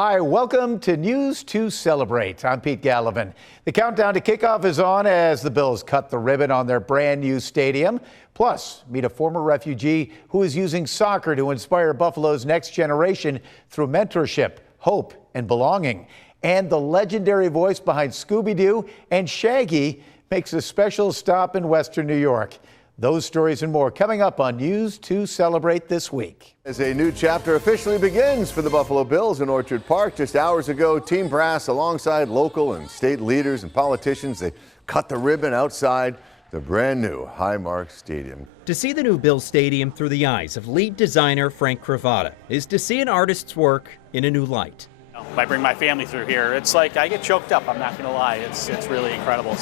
Hi, welcome to News to Celebrate. I'm Pete Gallivan. The countdown to kickoff is on as the Bills cut the ribbon on their brand new stadium. Plus, meet a former refugee who is using soccer to inspire Buffalo's next generation through mentorship, hope, and belonging. And the legendary voice behind Scooby-Doo and Shaggy makes a special stop in Western New York. Those stories and more coming up on News to Celebrate this week. As a new chapter officially begins for the Buffalo Bills in Orchard Park, just hours ago, Team Brass, alongside local and state leaders and politicians, they cut the ribbon outside the brand new Highmark Stadium. To see the new Bills Stadium through the eyes of lead designer Frank Cravata is to see an artist's work in a new light. I bring my family through here. It's like I get choked up, I'm not going to lie. It's really incredible.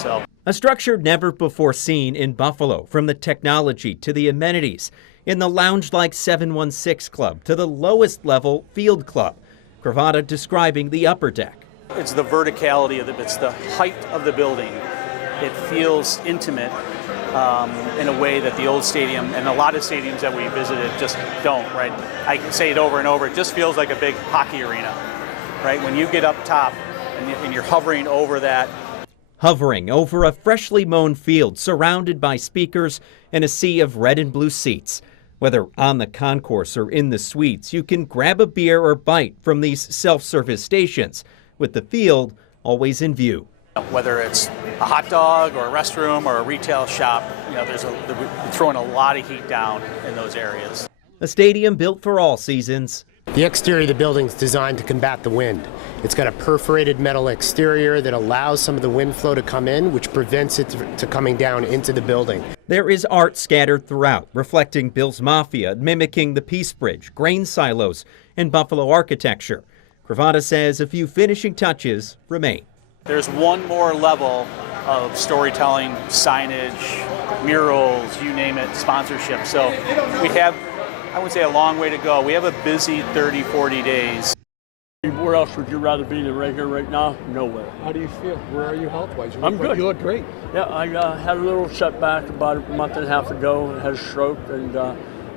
A structure never before seen in Buffalo, from the technology to the amenities, in the lounge-like 716 Club to the lowest level Field Club. Cravata describing the upper deck. It's the verticality of it's the height of the building. It feels intimate in a way that the old stadium and a lot of stadiums that we visited just don't, right? I can say it over and over, it just feels like a big hockey arena, right? When you get up top and you're hovering over that. Hovering over a freshly mown field surrounded by speakers and a sea of red and blue seats. Whether on the concourse or in the suites, you can grab a beer or bite from these self-service stations, with the field always in view. Whether it's a hot dog or a restroom or a retail shop, we're throwing a lot of heat down in those areas. A stadium built for all seasons. The exterior of the building is designed to combat the wind. It's got a perforated metal exterior that allows some of the wind flow to come in, which prevents it to coming down into the building. There is art scattered throughout, reflecting Bills Mafia, mimicking the Peace Bridge, grain silos, and Buffalo architecture. Cravata says a few finishing touches remain. There's one more level of storytelling, signage, murals, you name it, sponsorship. So we have, I would say, a long way to go. We have a busy 30, 40 days. Where else would you rather be than right here, right now? Nowhere. How do you feel? Where are you health-wise? I'm good. You look great. Yeah, I had a little setback about a month and a half ago. I had a stroke,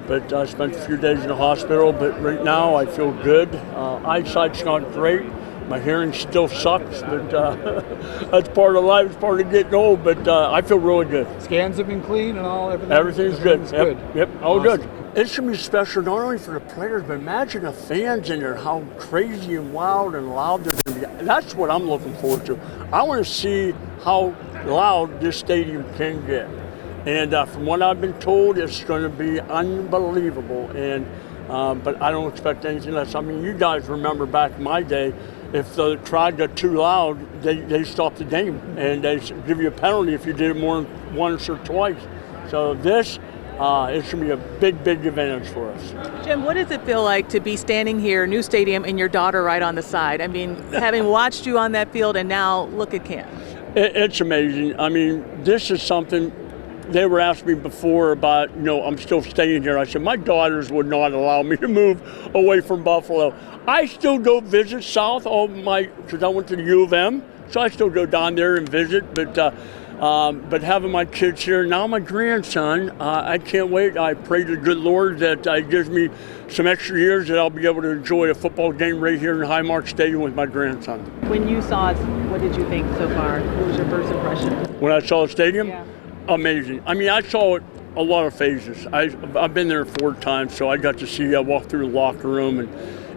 but I spent a few days in the hospital. But right now, I feel good. Eyesight's not great. My hearing still sucks, but that's part of life. It's part of getting old. But I feel really good. Scans have been clean and all. Everything's good. Good. Yep. All awesome. good. It's going to be special not only for the players, but imagine the fans in there, how crazy and wild and loud they're going to be. That's what I'm looking forward to. I want to see how loud this stadium can get. And from what I've been told, it's going to be unbelievable. And but I don't expect anything less. I mean, you guys remember back in my day, if the crowd got too loud, they stopped the game. And they give you a penalty if you did it more than once or twice. So this, it's going to be a big, big advantage for us. Jim, what does it feel like to be standing here, new stadium, and your daughter right on the side? I mean, having watched you on that field and now look at camp. It's amazing. I mean, this is something they were asking me before about, I'm still staying here. I said, my daughters would not allow me to move away from Buffalo. I still go visit south because I went to the U of M, so I still go down there and visit, but having my kids here, now my grandson, I can't wait. I pray to the good Lord that gives me some extra years that I'll be able to enjoy a football game right here in Highmark Stadium with my grandson. When you saw it, what did you think so far? What was your first impression? When I saw the stadium? Yeah. Amazing. I mean, I saw it a lot of phases. I've been there 4 times, so I got to see, I walked through the locker room, and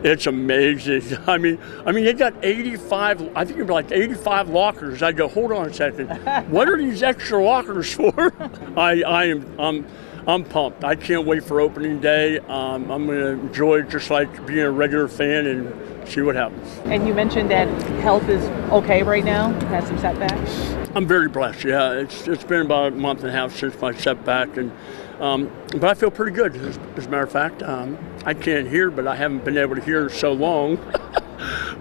it's amazing. I mean, they got 85, I think it was like 85 lockers. I go, hold on a second. What are these extra lockers for? I'm pumped. I can't wait for opening day. I'm going to enjoy it just like being a regular fan and see what happens. And you mentioned that health is okay right now, has some setbacks? I'm very blessed, yeah. It's been about a month and a half since my setback, but I feel pretty good. As a matter of fact, I can't hear, but I haven't been able to hear so long.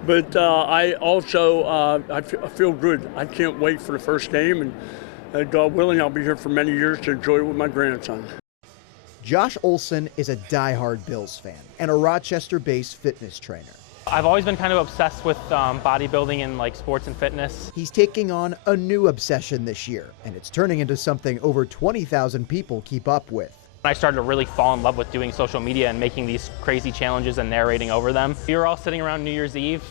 But I also, I feel good. I can't wait for the first game, and God willing, I'll be here for many years to enjoy it with my grandson. Josh Olson is a diehard Bills fan and a Rochester-based fitness trainer. I've always been kind of obsessed with bodybuilding and like sports and fitness. He's taking on a new obsession this year, and it's turning into something over 20,000 people keep up with. I started to really fall in love with doing social media and making these crazy challenges and narrating over them. We were all sitting around New Year's Eve,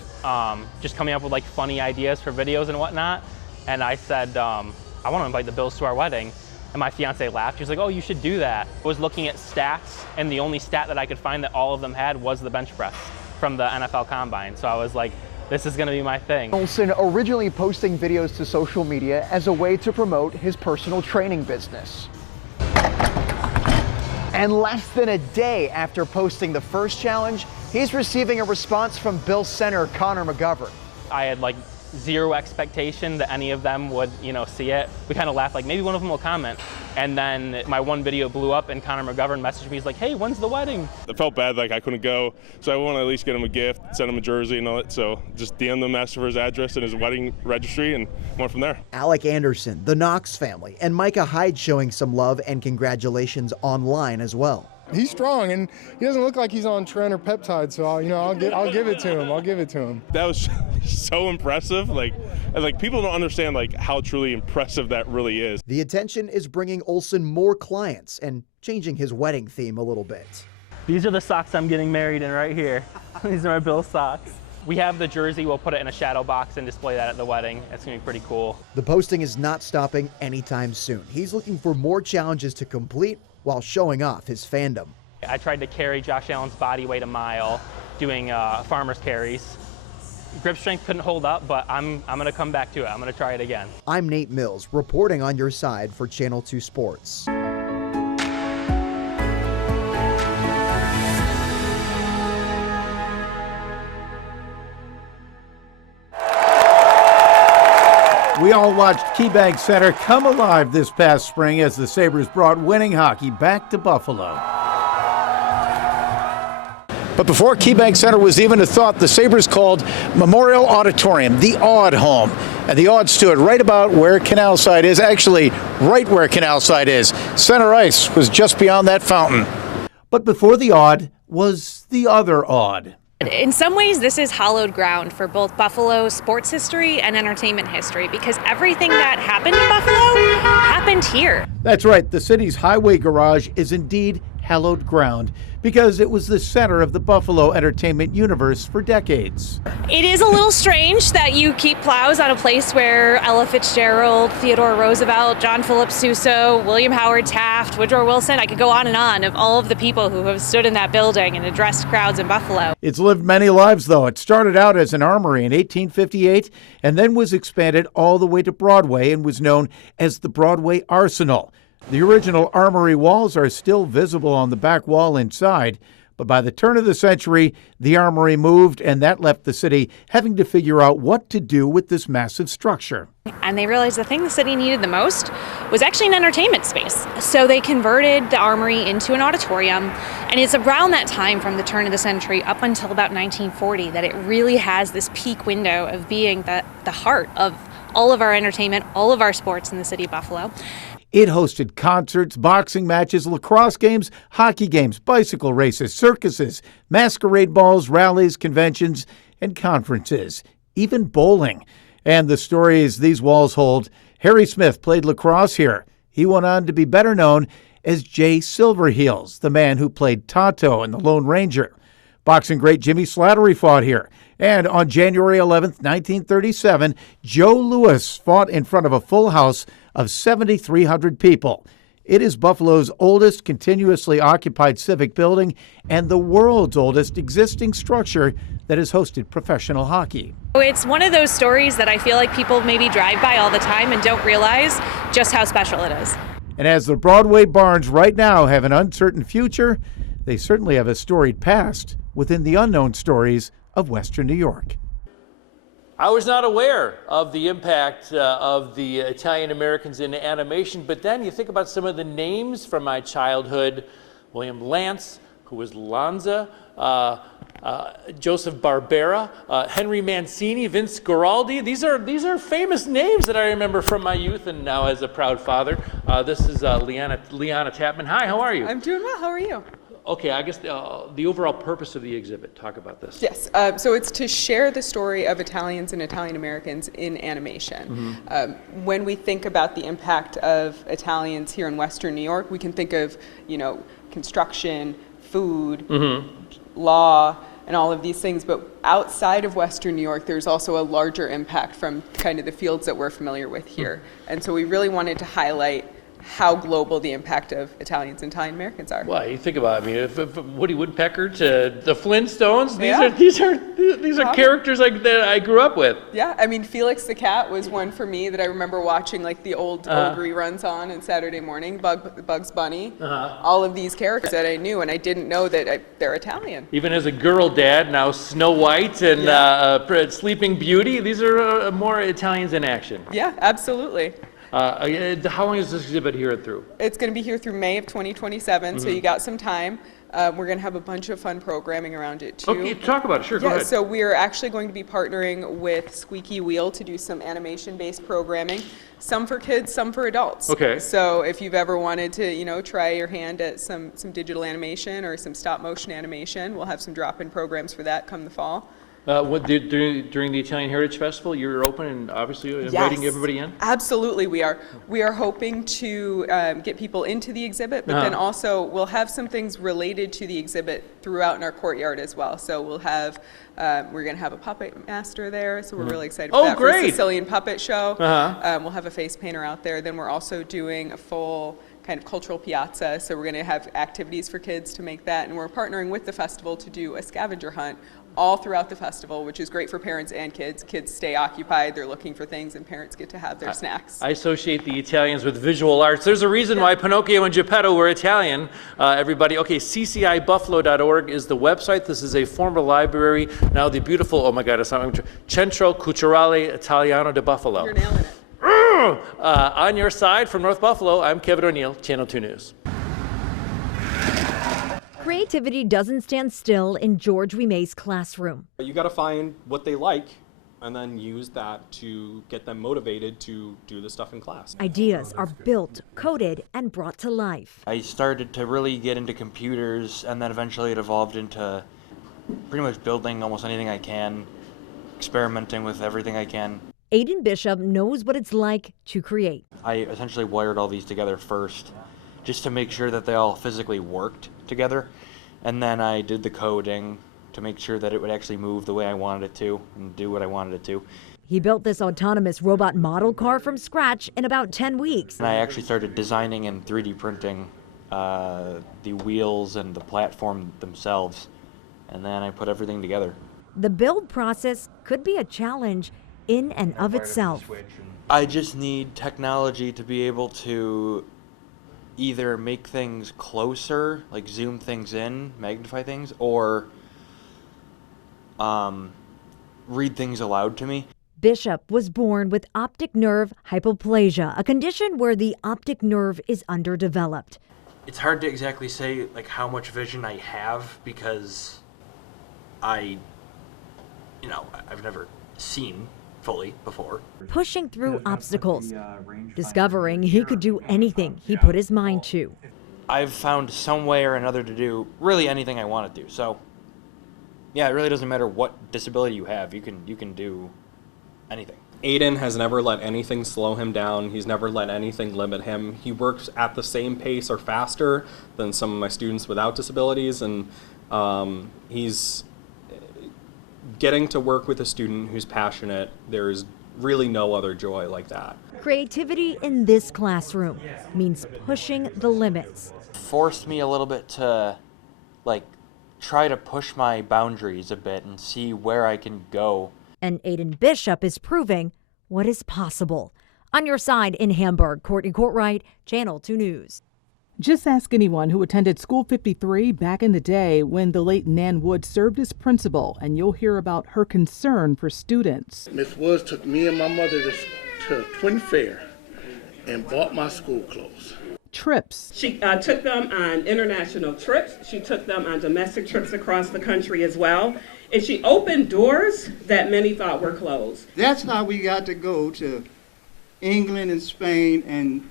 just coming up with like funny ideas for videos and whatnot. And I said, I want to invite the Bills to our wedding. And my fiance laughed. She was like, oh, you should do that. I was looking at stats, and the only stat that I could find that all of them had was the bench press from the NFL Combine. So I was like, this is gonna be my thing. Olsen originally posting videos to social media as a way to promote his personal training business. And less than a day after posting the first challenge, he's receiving a response from Bills center Connor McGovern. I had like zero expectation that any of them would, see it. We kind of laughed, like maybe one of them will comment. And then my one video blew up and Connor McGovern messaged me, he's like, hey, when's the wedding? I felt bad, like I couldn't go, so I want to at least get him a gift, send him a jersey and all that. So just DM'd him, asked for his address and his wedding registry, and went from there. Alec Anderson, the Knox family, and Micah Hyde showing some love and congratulations online as well. He's strong, and he doesn't look like he's on tren or peptide, so I'll give it to him. I'll give it to him. That was so impressive. Like people don't understand like how truly impressive that really is. The attention is bringing Olsen more clients and changing his wedding theme a little bit. These are the socks I'm getting married in right here. These are my Bills socks. We have the jersey, we'll put it in a shadow box and display that at the wedding. It's gonna be pretty cool. The posting is not stopping anytime soon. He's looking for more challenges to complete while showing off his fandom. I tried to carry Josh Allen's body weight a mile doing farmer's carries. Grip strength couldn't hold up, but I'm gonna come back to it. I'm gonna try it again. I'm Nate Mills, reporting on your side for Channel 2 Sports. We all watched KeyBank Center come alive this past spring as the Sabres brought winning hockey back to Buffalo. But before KeyBank Center was even a thought, the Sabres called Memorial Auditorium the Odd Home. And the Odd stood right about where Canal Side is, actually right where Canal Side is. Center ice was just beyond that fountain. But before the Odd was the other Odd. In some ways, this is hallowed ground for both Buffalo's sports history and entertainment history, because everything that happened in Buffalo happened here. That's right. The city's highway garage is indeed hallowed ground because it was the center of the Buffalo entertainment universe for decades. It is a little strange that you keep plows on a place where Ella Fitzgerald, Theodore Roosevelt, John Philip Sousa, William Howard Taft, Woodrow Wilson, I could go on and on of all of the people who have stood in that building and addressed crowds in Buffalo. It's lived many lives, though. It started out as an armory in 1858 and then was expanded all the way to Broadway and was known as the Broadway Arsenal. The original armory walls are still visible on the back wall inside, but by the turn of the century, the armory moved, and that left the city having to figure out what to do with this massive structure. And they realized the thing the city needed the most was actually an entertainment space. So they converted the armory into an auditorium, and it's around that time from the turn of the century up until about 1940 that it really has this peak window of being the heart of all of our entertainment, all of our sports in the city of Buffalo. It hosted concerts, boxing matches, lacrosse games, hockey games, bicycle races, circuses, masquerade balls, rallies, conventions, and conferences, even bowling. And the stories these walls hold, Harry Smith played lacrosse here. He went on to be better known as Jay Silverheels, the man who played Tonto in The Lone Ranger. Boxing great Jimmy Slattery fought here. And on January 11th, 1937, Joe Louis fought in front of a full house of 7,300 people. It is Buffalo's oldest continuously occupied civic building and the world's oldest existing structure that has hosted professional hockey. It's one of those stories that I feel like people maybe drive by all the time and don't realize just how special it is. And as the Broadway Barns right now have an uncertain future, they certainly have a storied past within the unknown stories of Western New York. I was not aware of the impact of the Italian Americans in animation, but then you think about some of the names from my childhood: William Lance, who was Lanza, Joseph Barbera, Henry Mancini, Vince Guaraldi. These are famous names that I remember from my youth and now as a proud father. This is Liana Chapman. Hi, how are you? I'm doing well. How are you? okay, I guess the overall purpose of the exhibit, talk about this. Yes, so it's to share the story of Italians and Italian Americans in animation. When we think about the impact of Italians here in Western New York, we can think of, construction, food, law, and all of these things, but outside of Western New York, there's also a larger impact from kind of the fields that we're familiar with here. And so we really wanted to highlight how global the impact of Italians and Italian Americans are. Well, you think about it, from Woody Woodpecker to the Flintstones, these are characters that I grew up with. Yeah, I mean, Felix the Cat was one for me that I remember watching, like the old reruns on Saturday morning, Bugs Bunny, all of these characters that I knew, and I didn't know that they're Italian. Even as a girl dad, now Snow White and Sleeping Beauty, these are more Italians in action. Yeah, absolutely. How long is this exhibit here through? It's going to be here through May of 2027, so you got some time. We're going to have a bunch of fun programming around it too. Okay, talk about it. Sure, go ahead. So we're actually going to be partnering with Squeaky Wheel to do some animation-based programming. Some for kids, some for adults. Okay. So if you've ever wanted to, try your hand at some digital animation or some stop-motion animation, we'll have some drop-in programs for that come the fall. During the Italian Heritage Festival, you're open and obviously inviting everybody in? Absolutely, we are. We are hoping to get people into the exhibit, but then also we'll have some things related to the exhibit throughout in our courtyard as well. So we'll have, we're going to have a puppet master there, so we're really excited for that. Great. For the Sicilian Puppet Show. We'll have a face painter out there. Then we're also doing a full kind of cultural piazza, so we're going to have activities for kids to make that, and we're partnering with the festival to do a scavenger hunt all throughout the festival, which is great for parents and kids. Kids stay occupied, they're looking for things, and parents get to have their snacks. I associate the Italians with visual arts. There's a reason why Pinocchio and Geppetto were Italian, everybody. Okay, ccibuffalo.org is the website. This is a former library, now the beautiful, oh my God, it's not Centro Culturale Italiano de Buffalo. You're nailing it. On your side from North Buffalo, I'm Kevin O'Neill, Channel 2 News. Creativity doesn't stand still in George Wime's classroom. You got to find what they like and then use that to get them motivated to do the stuff in class. Ideas are built, coded, and brought to life. I started to really get into computers, and then eventually it evolved into pretty much building almost anything I can, experimenting with everything I can. Aiden Bishop knows what it's like to create. I essentially wired all these together first, just to make sure that they all physically worked together. And then I did the coding to make sure that it would actually move the way I wanted it to and do what I wanted it to. He built this autonomous robot model car from scratch in about 10 weeks. And I actually started designing and 3D printing the wheels and the platform themselves. And then I put everything together. The build process could be a challenge in and of itself. I just need technology to be able to either make things closer, like zoom things in, magnify things, or read things aloud to me. Bishop was born with optic nerve hypoplasia, a condition where the optic nerve is underdeveloped. It's hard to exactly say like how much vision I have because I've never seen fully before. Pushing through obstacles, discovering he could do anything he put his mind to. I've found some way or another to do really anything I want to do. So, yeah, it really doesn't matter what disability you have. You can do anything. Aiden has never let anything slow him down. He's never let anything limit him. He works at the same pace or faster than some of my students without disabilities, and he's getting to work with a student who's passionate. There's really no other joy like that. Creativity in this classroom means pushing the limits. Forced me a little bit to try to push my boundaries a bit and see where I can go. And Aiden Bishop is proving what is possible. On your side in Hamburg, Courtney Courtwright, Channel 2 News. Just ask anyone who attended School 53 back in the day when the late Nan Wood served as principal, and you'll hear about her concern for students. Miss Woods took me and my mother to Twin Fair and bought my school clothes. Trips. She took them on international trips. She took them on domestic trips across the country as well. And she opened doors that many thought were closed. That's how we got to go to England and Spain and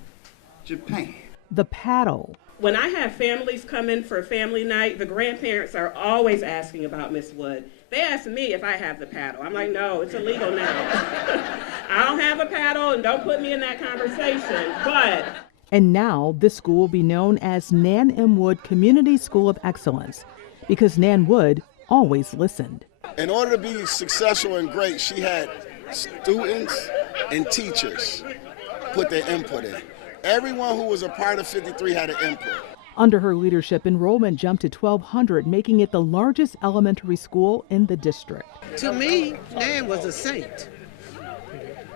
Japan. The paddle. When I have families come in for a family night, the grandparents are always asking about Miss Wood. They ask me if I have the paddle. I'm like, no, it's illegal now. I don't have a paddle, and don't put me in that conversation, but... And now this school will be known as Nan M. Wood Community School of Excellence because Nan Wood always listened. In order to be successful and great, she had students and teachers put their input in. Everyone who was a part of 53 had an input. Under her leadership, enrollment jumped to 1,200, making it the largest elementary school in the district. To me, Nan was a saint.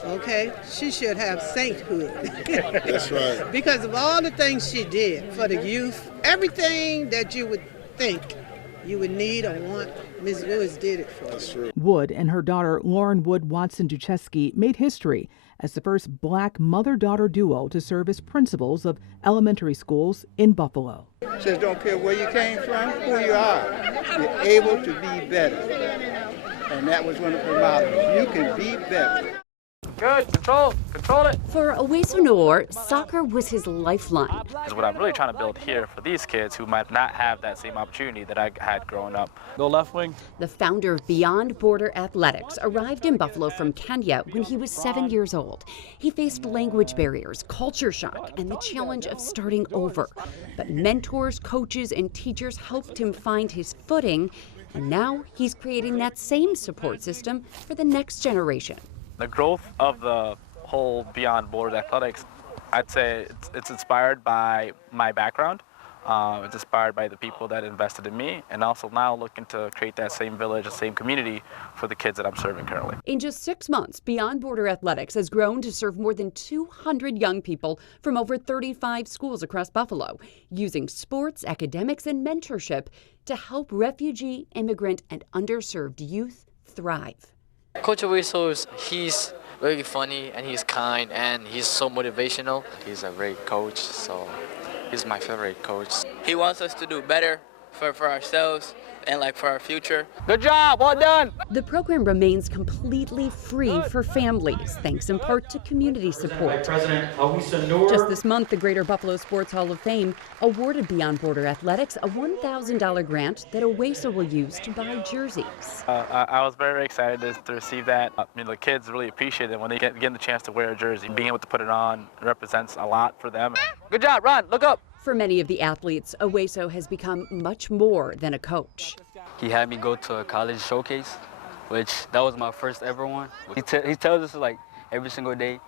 Okay, she should have sainthood. That's right. Because of all the things she did for the youth, everything that you would think you would need or want, Ms. Lewis did it for you. Wood and her daughter Lauren Wood Watson-Duchesky made history as the first black mother-daughter duo to serve as principals of elementary schools in Buffalo. Just don't care where you came from, who you are. You're able to be better. And that was one of her mottos. You can be better. Good, control it. For Oweso Noor, soccer was his lifeline. Is what I'm really trying to build here for these kids who might not have that same opportunity that I had growing up. Go left wing. The founder of Beyond Border Athletics arrived in Buffalo from Kenya when he was 7 years old. He faced language barriers, culture shock, and the challenge of starting over. But mentors, coaches, and teachers helped him find his footing, and now he's creating that same support system for the next generation. The growth of the whole Beyond Borders Athletics, I'd say it's inspired by my background. It's inspired by the people that invested in me, and also now looking to create that same village, the same community for the kids that I'm serving currently. In just 6 months, Beyond Border Athletics has grown to serve more than 200 young people from over 35 schools across Buffalo, using sports, academics, and mentorship to help refugee, immigrant, and underserved youth thrive. Coach Oweso, he's very funny and he's kind and he's so motivational. He's a great coach, so he's my favorite coach. He wants us to do better for ourselves and for our future. Good job, well done. The program remains completely free for families, thanks in part to community support. Just this month, the Greater Buffalo Sports Hall of Fame awarded Beyond Border Athletics a $1,000 grant that Oweso will use to buy jerseys. I was very excited to receive that. The kids really appreciate it when they get the chance to wear a jersey. Being able to put it on represents a lot for them. Good job, Ron, look up. For many of the athletes, Oweso has become much more than a coach. He had me go to a college showcase, which that was my first ever one. He tells us every single day,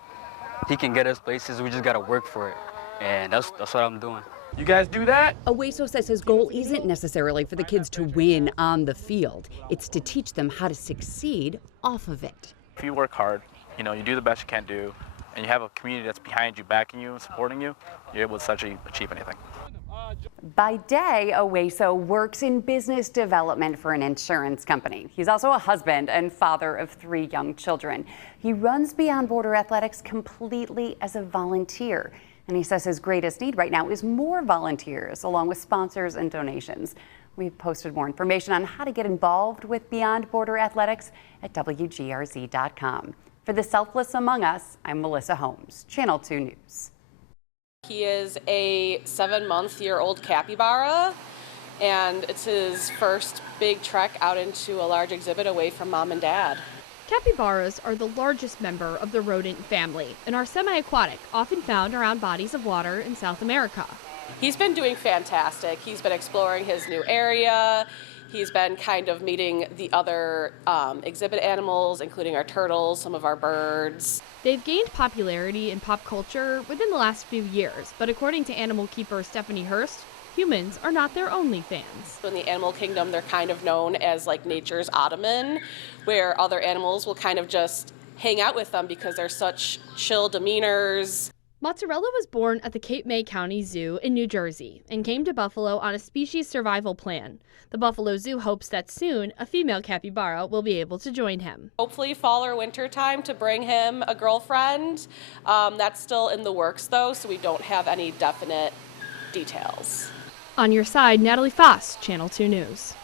he can get us places, we just gotta work for it. And that's what I'm doing. You guys do that? Oweso says his goal isn't necessarily for the kids to win on the field. It's to teach them how to succeed off of it. If you work hard, you do the best you can do, and you have a community that's behind you, backing you, and supporting you, you're able to essentially achieve anything. By day, Oweso works in business development for an insurance company. He's also a husband and father of 3 young children. He runs Beyond Border Athletics completely as a volunteer. And he says his greatest need right now is more volunteers, along with sponsors and donations. We've posted more information on how to get involved with Beyond Border Athletics at WGRZ.com. For the Selfless Among Us, I'm Melissa Holmes, Channel 2 News. He is a 7-month-old capybara, and it's his first big trek out into a large exhibit away from mom and dad. Capybaras are the largest member of the rodent family and are semi-aquatic, often found around bodies of water in South America. He's been doing fantastic. He's been exploring his new area. He's been kind of meeting the other exhibit animals, including our turtles, some of our birds. They've gained popularity in pop culture within the last few years, but according to animal keeper Stephanie Hurst, humans are not their only fans. In the animal kingdom, they're kind of known as nature's ottoman, where other animals will kind of just hang out with them because they're such chill demeanors. Mozzarella was born at the Cape May County Zoo in New Jersey and came to Buffalo on a species survival plan. The Buffalo Zoo hopes that soon a female capybara will be able to join him. Hopefully fall or winter time to bring him a girlfriend. That's still in the works though, so we don't have any definite details. On your side, Natalie Foss, Channel 2 News.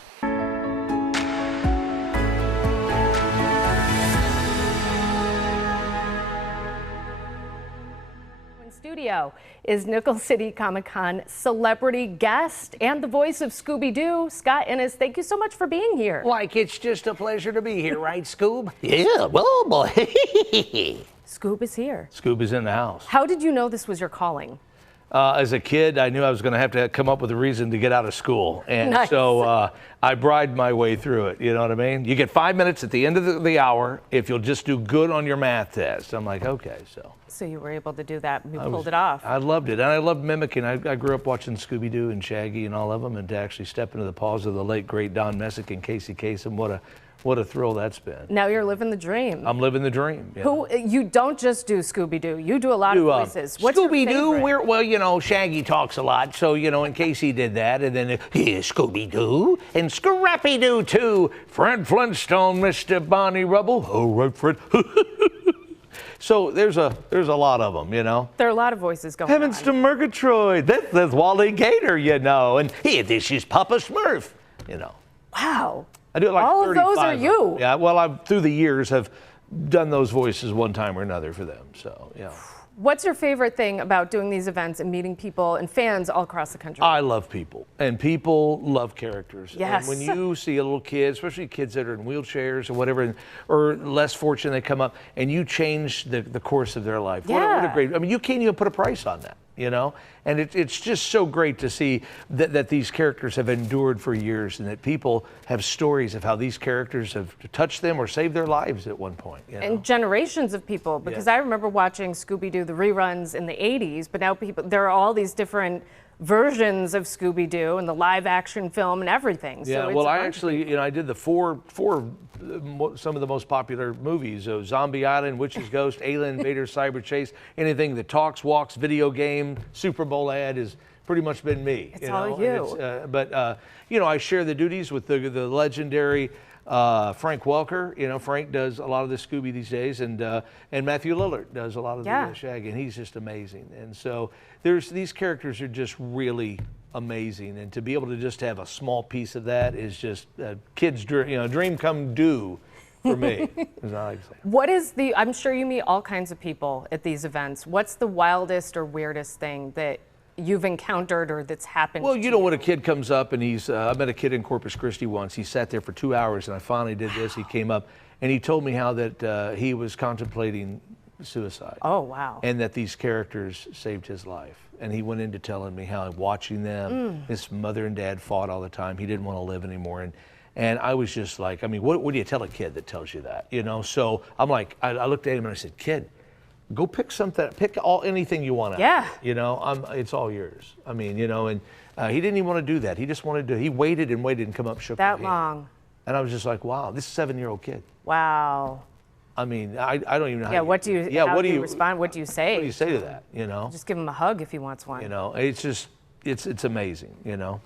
Studio. studio is Nickel City Comic-Con celebrity guest and the voice of Scooby-Doo, Scott Innes. Thank you so much for being here. Like, it's just a pleasure to be here, right, Scoob? Yeah, well, boy. Scoob is here. Scoob is in the house. How did you know this was your calling? As a kid, I knew I was going to have to come up with a reason to get out of school. And Nice. so I bribed my way through it. You know what I mean? You get 5 minutes at the end of the hour if you'll just do good on your math test. I'm like, okay, so. So you were able to do that and you pulled it off. I loved it. And I loved mimicking. I grew up watching Scooby-Doo and Shaggy and all of them. And to actually step into the paws of the late, great Don Messick and Casey Kasem, what a thrill that's been. Now you're living the dream. I'm living the dream. Yeah. You don't just do Scooby-Doo. You do a lot of voices. What's Scooby-Doo, your favorite? well, you know, Shaggy talks a lot, so, you know, and Casey did that, and then here's Scooby-Doo, and Scrappy-Doo, too. Fred Flintstone, Mr. Bonnie Rubble. Oh, right, Fred. So there's a lot of them, you know. There are a lot of voices going Heavens on. to Murgatroyd. That's Wally Gator, you know, and here, this is Papa Smurf, you know. Wow. I do it like all of 35 those are you. Yeah, well, I've through the years have done those voices one time or another for them. So, yeah. What's your favorite thing about doing these events and meeting people and fans all across the country? I love people, and people love characters. Yes. And when you see a little kid, especially kids that are in wheelchairs or whatever, or less fortunate, they come up and you change the course of their life. What a great, I mean, you can't even put a price on that, you know? And it's just so great to see that these characters have endured for years and that people have stories of how these characters have touched them or saved their lives at one point. You know? And generations of people, because I remember watching Scooby-Doo, the reruns in the 80s, but now there are all these different versions of Scooby-Doo and the live action film and everything. Yeah, so well, I actually, you know, I did the four some of the most popular movies, Zombie Island, Witch's Ghost, Alien Invader, Cyber Chase, anything that talks, walks, video game, Super Bowl ad has pretty much been me. It's all you. But, you know, I share the duties with the legendary Frank Welker. You know, Frank does a lot of the Scooby these days, and Matthew Lillard does a lot of the Shaggy, and he's just amazing. And so these characters are just really amazing, and to be able to just have a small piece of that is just kids' dream come due for me. As I like to say. What is I'm sure you meet all kinds of people at these events. What's the wildest or weirdest thing that you've encountered or that's happened? Well, you know, when a kid comes up and I met a kid in Corpus Christi once. He sat there for 2 hours, and I finally did this. He came up and he told me how that he was contemplating suicide. Oh, wow. And that these characters saved his life. And he went into telling me how watching them, his mother and dad fought all the time. He didn't want to live anymore. And I was just like, I mean, what do you tell a kid that tells you that? You know, so I'm like, I looked at him and I said, kid, go pick anything you want out. Yeah. You know, it's all yours. I mean, you know, and he didn't even want to do that. He just wanted to, he waited and waited and come up, shook that my long. hand. And I was just like, wow, this 7-year-old kid. Wow. I mean, I don't even know how what do you respond? What do you say? What do you say to that, you know? Just give him a hug if he wants one. You know, it's just, it's amazing, you know?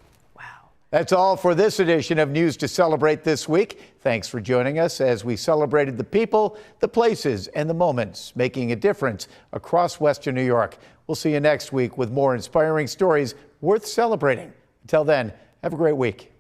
That's all for this edition of News to Celebrate this week. Thanks for joining us as we celebrated the people, the places, and the moments making a difference across Western New York. We'll see you next week with more inspiring stories worth celebrating. Until then, have a great week.